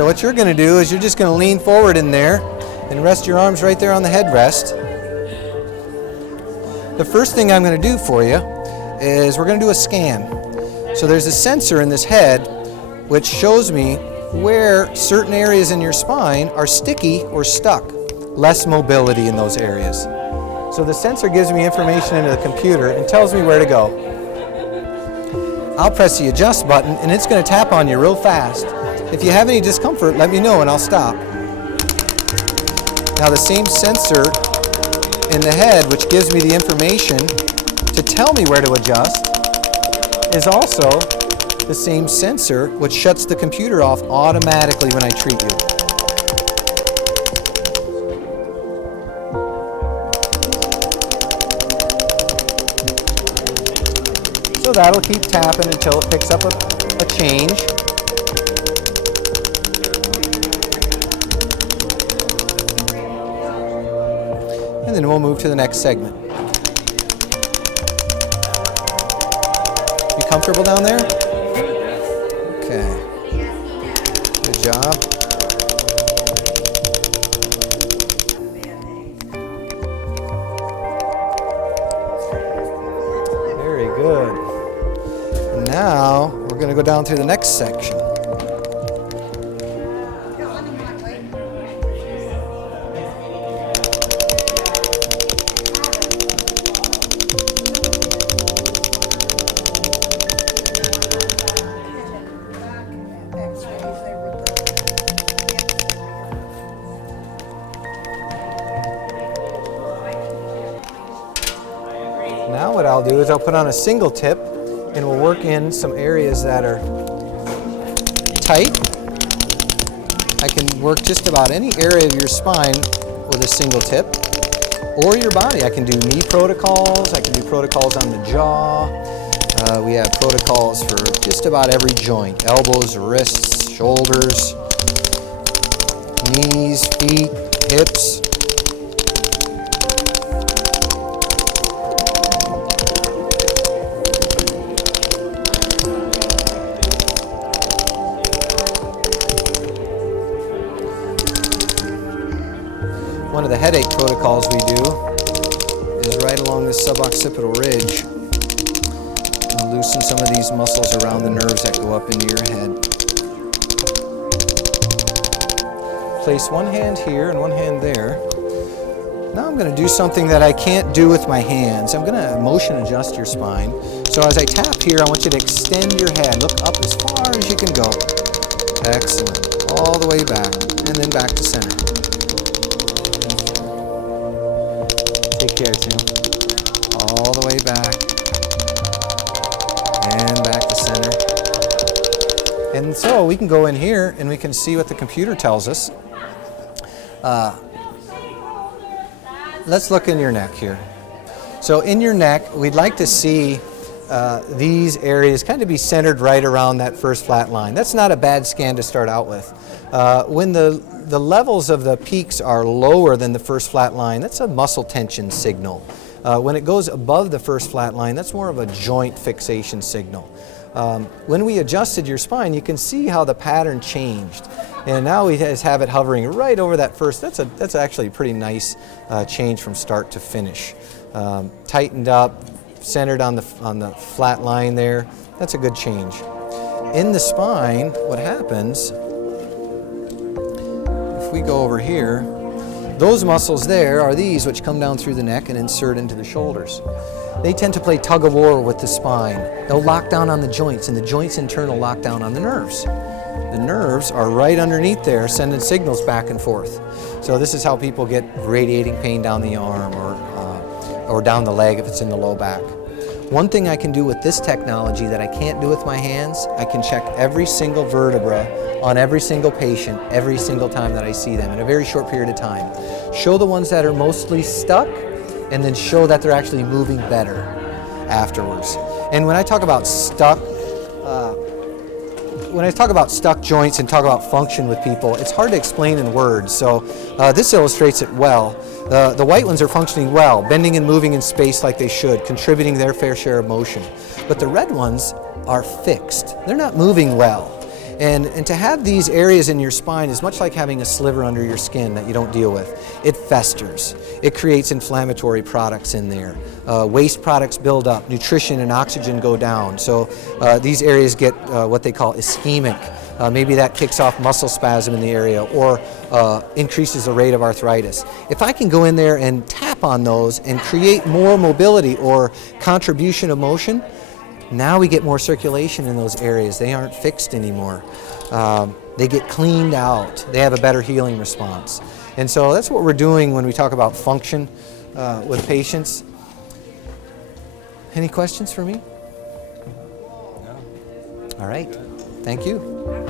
So what you're going to do is you're just going to lean forward in there and rest your arms right there on the headrest. The first thing I'm going to do for you is we're going to do a scan. So there's a sensor in this head which shows me where certain areas in your spine are sticky or stuck. Less mobility in those areas. So the sensor gives me information into the computer and tells me where to go. I'll press the adjust button and it's going to tap on you real fast. If you have any discomfort, let me know and I'll stop. Now the same sensor in the head, which gives me the information to tell me where to adjust, is also the same sensor which shuts the computer off automatically when I treat you. So that'll keep tapping until it picks up a change. And then we'll move to the next segment. You comfortable down there? Okay. Good job. Very good. And now we're going to go down through the next section. Now what I'll do is I'll put on a single tip and we'll work in some areas that are tight. I can work just about any area of your spine with a single tip, or your body. I can do knee protocols, I can do protocols on the jaw. We have protocols for just about every joint: elbows, wrists, shoulders, knees, feet, hips. One of the headache protocols we do is right along this suboccipital ridge. And loosen some of these muscles around the nerves that go up into your head. Place one hand here and one hand there. Now I'm going to do something that I can't do with my hands. I'm going to motion adjust your spine. So as I tap here, I want you to extend your head. Look up as far as you can go. Excellent. All the way back and then back to center. Take care, Tim. All the way back and back to center. And so we can go in here and we can see what the computer tells us. Let's look in your neck here. So in your neck, we'd like to see these areas kind of be centered right around that first flat line. That's not a bad scan to start out with. When the levels of the peaks are lower than the first flat line, that's a muscle tension signal. When it goes above the first flat line, that's more of a joint fixation signal. When we adjusted your spine, you can see how the pattern changed. And now we just have it hovering right over that first. That's actually a pretty nice change from start to finish. Tightened up, centered on the flat line there. That's a good change. In the spine, what happens, if we go over here, those muscles there are these which come down through the neck and insert into the shoulders. They tend to play tug of war with the spine. They'll lock down on the joints, and the joints in turn will lock down on the nerves. The nerves are right underneath there, sending signals back and forth. So this is how people get radiating pain down the arm or down the leg if it's in the low back. One thing I can do with this technology that I can't do with my hands, I can check every single vertebra on every single patient every single time that I see them in a very short period of time. Show the ones that are mostly stuck, and then show that they're actually moving better afterwards. And when I talk about stuck, joints and talk about function with people, it's hard to explain in words. So this illustrates it well. The white ones are functioning well, bending and moving in space like they should, contributing their fair share of motion. But the red ones are fixed. They're not moving well. And to have these areas in your spine is much like having a sliver under your skin that you don't deal with. It festers. It creates inflammatory products in there. Waste products build up. Nutrition and oxygen go down. So these areas get what they call ischemic. Maybe that kicks off muscle spasm in the area or increases the rate of arthritis. If I can go in there and tap on those and create more mobility or contribution of motion, now we get more circulation in those areas. They aren't fixed anymore. They get cleaned out. They have a better healing response. And so that's what we're doing when we talk about function with patients. Any questions for me? No. All right. Thank you.